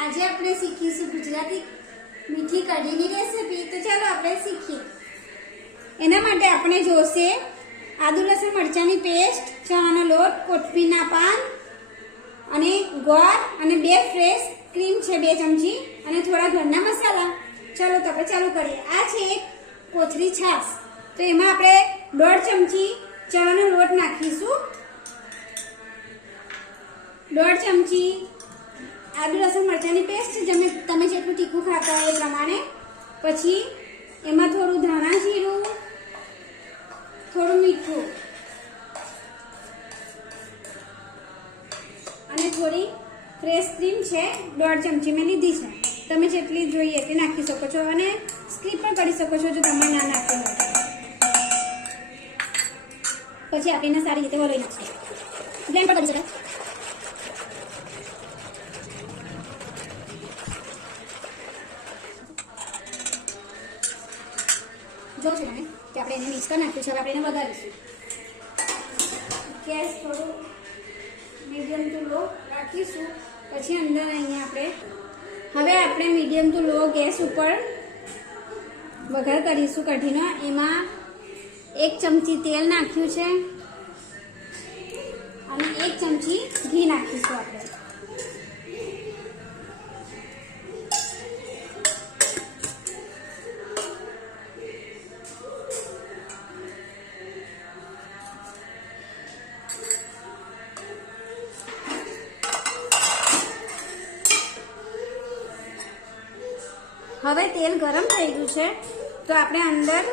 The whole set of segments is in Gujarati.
આજે આપણે શીખીશું ગુજરાતી મીઠી કઢીની રેસીપી। તો ચાલો આપણે શીખીએ। એના માટે આપણે જોશે આદુ લસણ મરચાંની પેસ્ટ, ચણાનો લોટ, કોથમીરના પાન અને ગોળ અને 2 ફ્રેશ ક્રીમ છે 2 ચમચી અને થોડા ઘરના મસાલા। ચાલો તો આપણે ચાલુ કરીએ। આ છે એક કોથળી છાશ, તો એમાં આપણે 1.5 ચમચી ચણાનો લોટ નાખીશું, 1.5 ચમચી આદુ લસણ મરચાંની પેસ્ટ, તમે જેટલું તીખું ખાતા હોય એ પ્રમાણે। પછી એમાં થોડું ધાણા જીરું, થોડું મીઠું અને થોડી ફ્રેશ ક્રીમ છે 1.5 ચમચી મેં લીધી છે। તમે જેટલી જોઈએ એટલી નાખી શકો છો અને સ્કીપ પણ કરી શકો છો જો તમે ના નાખી હોય। પછી આપણે સારી રીતે વલોઈ નાખીશું, બ્લેન્ડ પણ કરી શકાય। જો છે ને કે આપણે એને મિક્સ કરી નાખ્યું છે, હવે આપણે એને વઘારીશું। ગેસ થોડું મીડિયમ ટુ લો રાખીશું। પછી અંદર અહીંયા આપણે મીડિયમ ટુ લો ગેસ ઉપર વઘાર કરીશું કઢીનો। એમાં 1 ચમચી તેલ નાખ્યું છે અને 1 ચમચી ઘી નાખીશું આપણે। હવે તેલ ગરમ થઈ ગયું છે, તો આપણે અંદર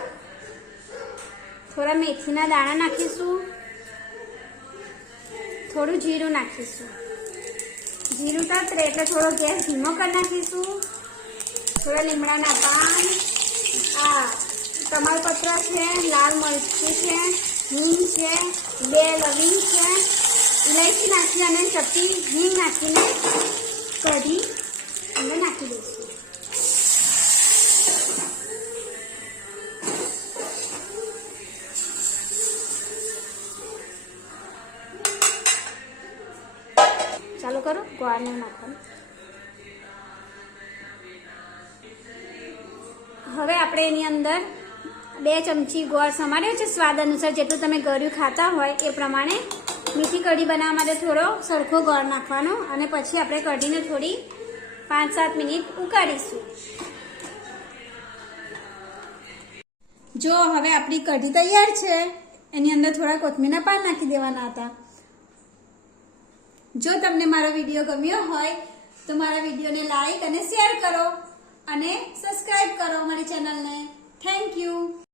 થોડા મેથીના દાણા નાખીશું, થોડું જીરું નાખીશું। જીરું તતરે એટલે થોડો ગેસ ધીમો કરી નાખીશું। થોડા લીમડાના પાન, આ તમાલપત્ર છે, લાલ મરચું છે, હિંગ છે, 2 લવિંગ છે, ઇલાયચી નાખી અને ચપટી હિંગ નાખીને કઢી અંદર નાખી દઈશું। ચાલુ કરો, ગોળને નાખવાનું। હવે આપણે એની અંદર 2 ચમચી ગોળ સમાર્યો છે, સ્વાદ અનુસાર જેટલું તમે ગળ્યું ખાતા હોય એ પ્રમાણે। મીઠી કઢી બનાવવા માટે થોડો સરખો ગોળ નાખવાનો અને પછી આપણે કઢીને થોડી 5-7 મિનિટ ઉકાળીશું। જો હવે આપણી કઢી તૈયાર છે, એની અંદર થોડા કોથમીરના પાન નાખી દેવાના હતા। જો તમને મારો વિડીયો ગમ્યો હોય તો મારા વિડીયોને લાઈક અને શેર કરો અને સબસ્ક્રાઇબ કરો। મારી